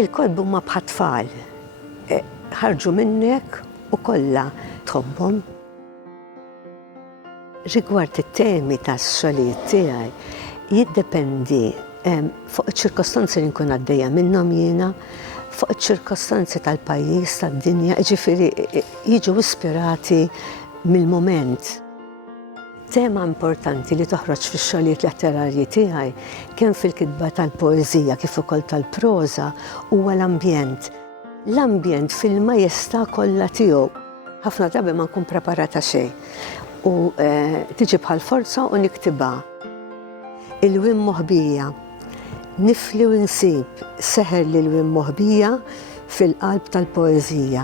Il-kodb huma bħat-tfal. Ħarġu minnek u kollha tħobbhom. Rigward it-temi tas-xogħlijiet tiegħi jiddependi fuq iċ-ċirkostanzi li nkun għaddejja minnhom jiena, fuq iċ-ċirkostanzi tal-pajjiż, tad-dinja, jiġifieri jiġu ispirati mill-mument. Tema importanti li toħroġ fix-xogħlijiet letterarji tiegħi kemm fil-kitba tal-poeżija kif ukoll tal-proża huwa l-ambjent. L-ambjent fil-majestà kollha tiegħu. Ħafna drabi ma nkun preparata xejn. U tiġi bħal forza u niktibha. Il-wiem moħbija. Nifli u nsib seħer li l-wiem moħbija fil-qalb tal-poeżija.